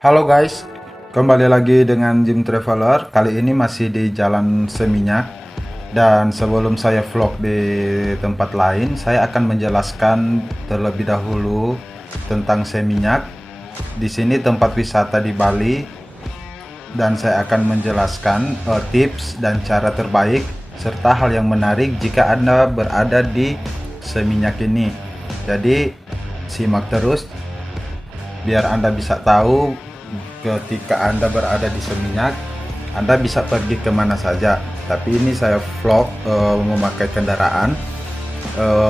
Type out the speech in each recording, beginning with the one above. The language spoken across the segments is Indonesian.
Halo guys, kembali lagi dengan Jim Traveler. Kali ini masih di Jalan Seminyak. Dan sebelum saya vlog di tempat lain, saya akan menjelaskan terlebih dahulu tentang Seminyak. Di sini tempat wisata di Bali, dan saya akan menjelaskan tips dan cara terbaik serta hal yang menarik jika Anda berada di Seminyak ini. Jadi simak terus biar Anda bisa tahu ketika Anda berada di Seminyak, Anda bisa pergi kemana saja. Tapi ini saya vlog memakai kendaraan,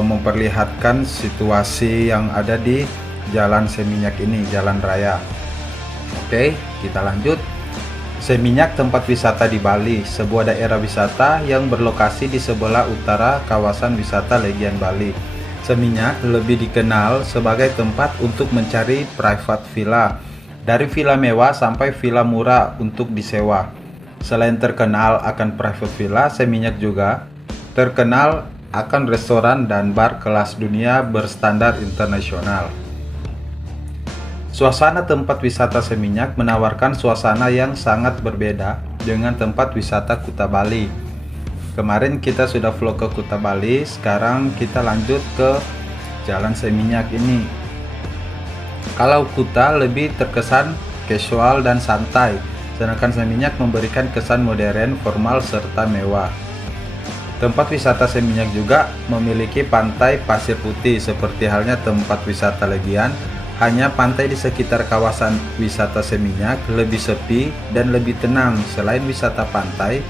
memperlihatkan situasi yang ada di Jalan Seminyak ini, jalan raya. Oke, kita lanjut. Seminyak tempat wisata di Bali, sebuah daerah wisata yang berlokasi di sebelah utara kawasan wisata Legian Bali. Seminyak lebih dikenal sebagai tempat untuk mencari private villa, dari villa mewah sampai villa murah untuk disewa. Selain terkenal akan private villa, Seminyak juga terkenal akan restoran dan bar kelas dunia berstandar internasional. Suasana tempat wisata Seminyak menawarkan suasana yang sangat berbeda dengan tempat wisata Kuta Bali. Kemarin kita sudah vlog ke Kuta Bali, sekarang kita lanjut ke Jalan Seminyak ini. Kalau Kuta lebih terkesan casual dan santai, sedangkan Seminyak memberikan kesan modern, formal, serta mewah. Tempat wisata Seminyak juga memiliki pantai pasir putih seperti halnya tempat wisata Legian. Hanya pantai di sekitar kawasan wisata Seminyak lebih sepi dan lebih tenang. Selain wisata pantai,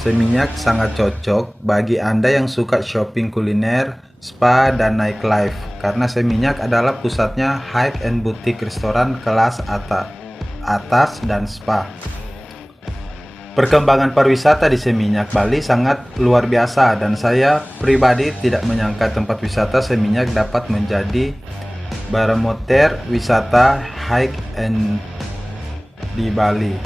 Seminyak sangat cocok bagi Anda yang suka shopping kuliner, spa, dan nightlife, karena Seminyak adalah pusatnya high end boutique restoran kelas atas dan spa. Perkembangan pariwisata di Seminyak, Bali sangat luar biasa, dan saya pribadi tidak menyangka tempat wisata Seminyak dapat menjadi barometer wisata high end di Bali.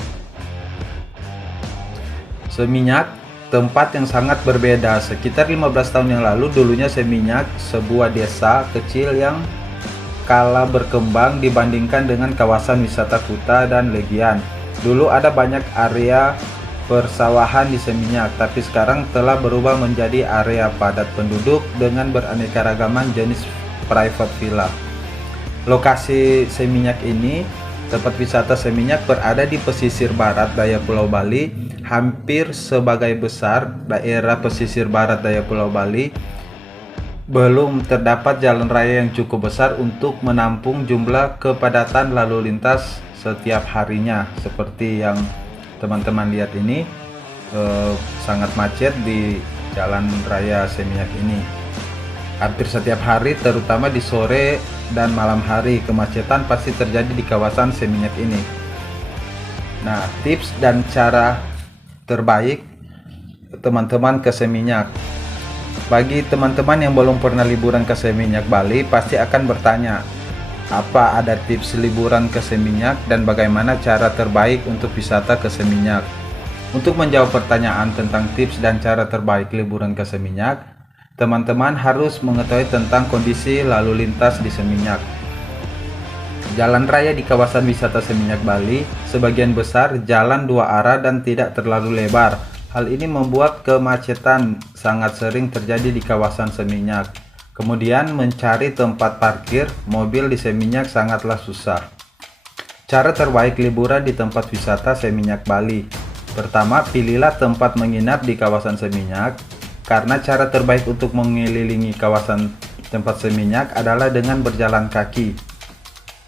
Seminyak tempat yang sangat berbeda. Sekitar 15 tahun yang lalu, dulunya Seminyak sebuah desa kecil yang kalah berkembang dibandingkan dengan kawasan wisata Kuta dan Legian. Dulu ada banyak area persawahan di Seminyak, tapi sekarang telah berubah menjadi area padat penduduk dengan beraneka-ragaman jenis private villa. Lokasi Seminyak ini, tempat wisata Seminyak berada di pesisir barat daya Pulau Bali, hampir sebagai besar daerah pesisir barat daya Pulau Bali. Belum terdapat jalan raya yang cukup besar untuk menampung jumlah kepadatan lalu lintas setiap harinya. Seperti yang teman-teman lihat ini, sangat macet di jalan raya Seminyak ini. Hampir setiap hari, terutama di sore dan malam hari, kemacetan pasti terjadi di kawasan Seminyak ini. Nah, tips dan cara terbaik teman-teman ke Seminyak. Bagi teman-teman yang belum pernah liburan ke Seminyak Bali, pasti akan bertanya, apa ada tips liburan ke Seminyak dan bagaimana cara terbaik untuk wisata ke Seminyak? Untuk menjawab pertanyaan tentang tips dan cara terbaik liburan ke Seminyak, teman-teman harus mengetahui tentang kondisi lalu lintas di Seminyak. Jalan raya di kawasan wisata Seminyak Bali sebagian besar jalan dua arah dan tidak terlalu lebar. Hal ini membuat kemacetan sangat sering terjadi di kawasan Seminyak. Kemudian mencari tempat parkir mobil di Seminyak sangatlah susah. Cara terbaik liburan di tempat wisata Seminyak Bali. Pertama, pilihlah tempat menginap di kawasan Seminyak, karena cara terbaik untuk mengelilingi kawasan tempat Seminyak adalah dengan berjalan kaki.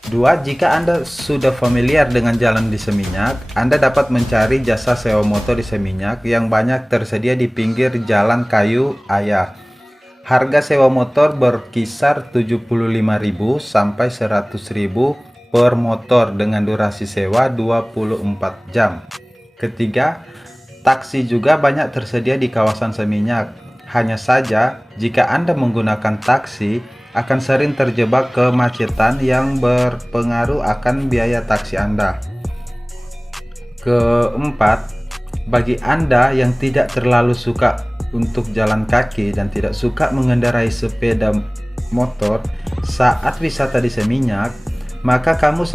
Dua, jika Anda sudah familiar dengan jalan di Seminyak, Anda dapat mencari jasa sewa motor di Seminyak yang banyak tersedia di pinggir jalan kayu Ayah. Harga sewa motor berkisar 75.000 sampai 100.000 per motor dengan durasi sewa 24 jam. Ketiga, taksi juga banyak tersedia di kawasan Seminyak. Hanya saja, jika Anda menggunakan taksi, akan sering terjebak kemacetan yang berpengaruh akan biaya taksi Anda. Keempat, bagi Anda yang tidak terlalu suka untuk jalan kaki dan tidak suka mengendarai sepeda motor saat wisata di Seminyak, maka kamu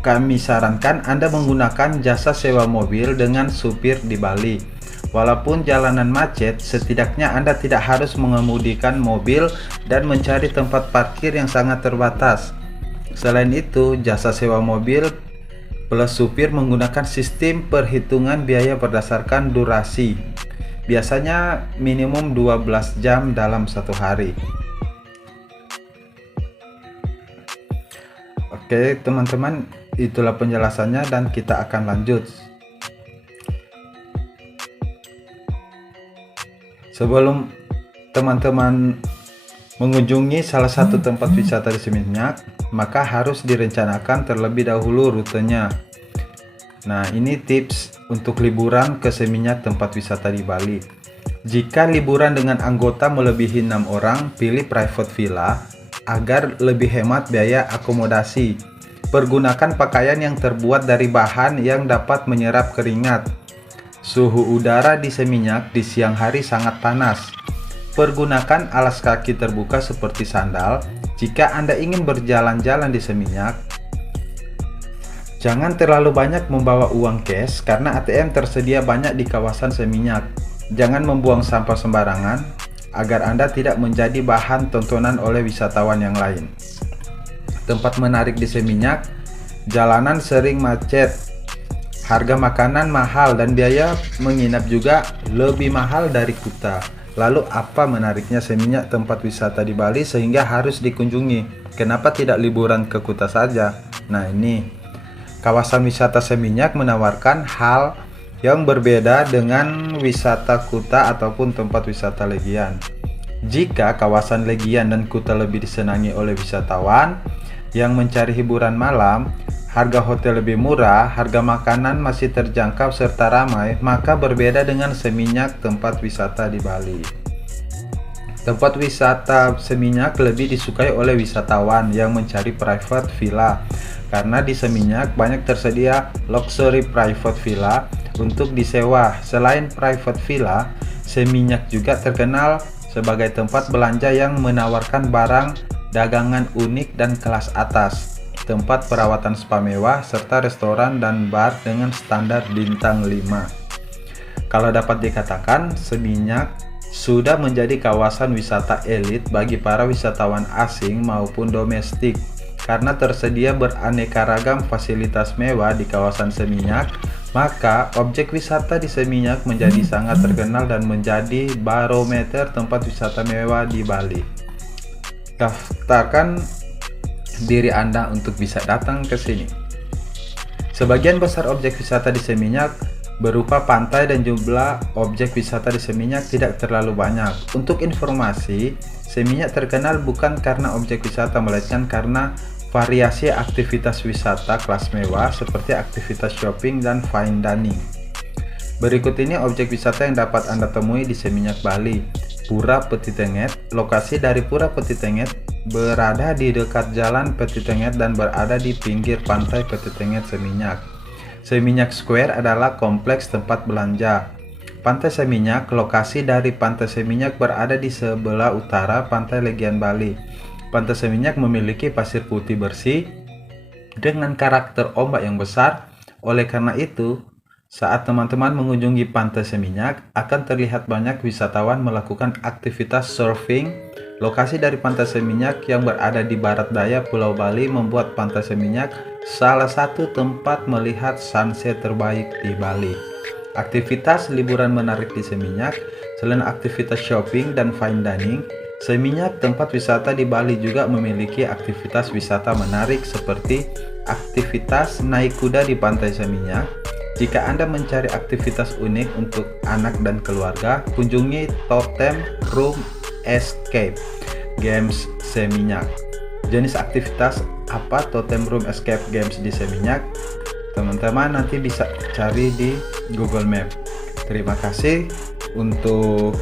kami sarankan Anda menggunakan jasa sewa mobil dengan supir di Bali. Walaupun jalanan macet, setidaknya Anda tidak harus mengemudikan mobil dan mencari tempat parkir yang sangat terbatas. Selain itu, jasa sewa mobil plus supir menggunakan sistem perhitungan biaya berdasarkan durasi. Biasanya minimum 12 jam dalam satu hari. Oke teman-teman, itulah penjelasannya dan kita akan lanjut. Sebelum teman-teman mengunjungi salah satu tempat wisata di Seminyak, maka harus direncanakan terlebih dahulu rutenya. Nah, ini tips untuk liburan ke Seminyak, tempat wisata di Bali. Jika liburan dengan anggota melebihi 6 orang, pilih private villa agar lebih hemat biaya akomodasi. Pergunakan pakaian yang terbuat dari bahan yang dapat menyerap keringat. Suhu udara di Seminyak di siang hari sangat panas. Pergunakan alas kaki terbuka seperti sandal jika Anda ingin berjalan-jalan di Seminyak. Jangan terlalu banyak membawa uang cash karena ATM tersedia banyak di kawasan Seminyak. Jangan membuang sampah sembarangan agar Anda tidak menjadi bahan tontonan oleh wisatawan yang lain. Tempat menarik di Seminyak, jalanan sering macet, harga makanan mahal dan biaya menginap juga lebih mahal dari Kuta. Lalu apa menariknya Seminyak, tempat wisata di Bali sehingga harus dikunjungi? Kenapa tidak liburan ke Kuta saja? Nah ini, kawasan wisata Seminyak menawarkan hal yang berbeda dengan wisata Kuta ataupun tempat wisata Legian. Jika kawasan Legian dan Kuta lebih disenangi oleh wisatawan yang mencari hiburan malam, harga hotel lebih murah, harga makanan masih terjangkau serta ramai, maka berbeda dengan Seminyak, tempat wisata di Bali. Tempat wisata Seminyak lebih disukai oleh wisatawan yang mencari private villa, karena di Seminyak banyak tersedia luxury private villa untuk disewa. Selain private villa, Seminyak juga terkenal sebagai tempat belanja yang menawarkan barang dagangan unik dan kelas atas, tempat perawatan spa mewah, serta restoran dan bar dengan standar bintang 5. Kalau dapat dikatakan, Seminyak sudah menjadi kawasan wisata elit bagi para wisatawan asing maupun domestik. Karena tersedia beraneka ragam fasilitas mewah di kawasan Seminyak, maka objek wisata di Seminyak menjadi sangat terkenal dan menjadi barometer tempat wisata mewah di Bali. Daftarkan diri Anda untuk bisa datang ke sini. Sebagian besar objek wisata di Seminyak berupa pantai dan jumlah objek wisata di Seminyak tidak terlalu banyak. Untuk informasi, Seminyak terkenal bukan karena objek wisata, melainkan karena variasi aktivitas wisata kelas mewah seperti aktivitas shopping dan fine dining. Berikut ini objek wisata yang dapat Anda temui di Seminyak, Bali. Pura Petitenget. Lokasi dari Pura Petitenget berada di dekat Jalan Petitenget dan berada di pinggir pantai Petitenget, Seminyak. Seminyak Square adalah kompleks tempat belanja. Pantai Seminyak. Lokasi dari Pantai Seminyak berada di sebelah utara Pantai Legian, Bali. Pantai Seminyak memiliki pasir putih bersih dengan karakter ombak yang besar. Oleh karena itu, saat teman-teman mengunjungi Pantai Seminyak, akan terlihat banyak wisatawan melakukan aktivitas surfing. Lokasi dari Pantai Seminyak yang berada di barat daya Pulau Bali membuat Pantai Seminyak salah satu tempat melihat sunset terbaik di Bali. Aktivitas liburan menarik di Seminyak. Selain aktivitas shopping dan fine dining, Seminyak, tempat wisata di Bali juga memiliki aktivitas wisata menarik seperti aktivitas naik kuda di Pantai Seminyak. Jika Anda mencari aktivitas unik untuk anak dan keluarga, kunjungi Totem Room Escape Games Seminyak. Jenis aktivitas apa Totem Room Escape Games di Seminyak? Teman-teman nanti bisa cari di Google Map. Terima kasih untuk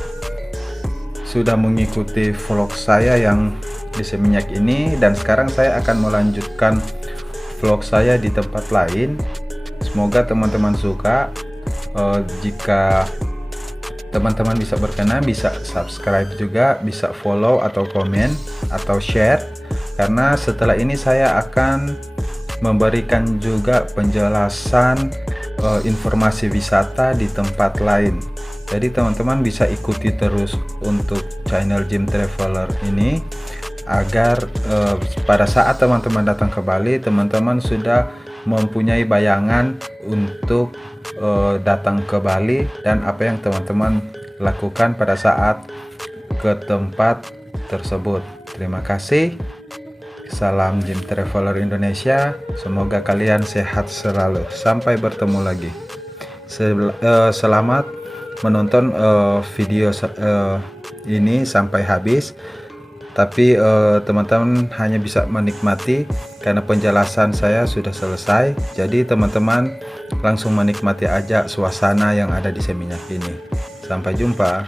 sudah mengikuti vlog saya yang di Seminyak ini, dan sekarang saya akan melanjutkan vlog saya di tempat lain. Semoga teman-teman suka. Jika teman-teman bisa berkenan, bisa subscribe juga, bisa follow atau komen atau share, karena setelah ini saya akan memberikan juga penjelasan informasi wisata di tempat lain. Jadi teman-teman bisa ikuti terus untuk channel Jim Traveler ini agar pada saat teman-teman datang ke Bali, teman-teman sudah mempunyai bayangan untuk datang ke Bali dan apa yang teman-teman lakukan pada saat ke tempat tersebut. Terima kasih. Salam Jim Traveler Indonesia. Semoga kalian sehat selalu. Sampai bertemu lagi. Selamat menonton video ini sampai habis. Tapi teman-teman hanya bisa menikmati karena penjelasan saya sudah selesai. Jadi teman-teman langsung menikmati aja suasana yang ada di Seminyak ini. Sampai jumpa.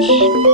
Shh.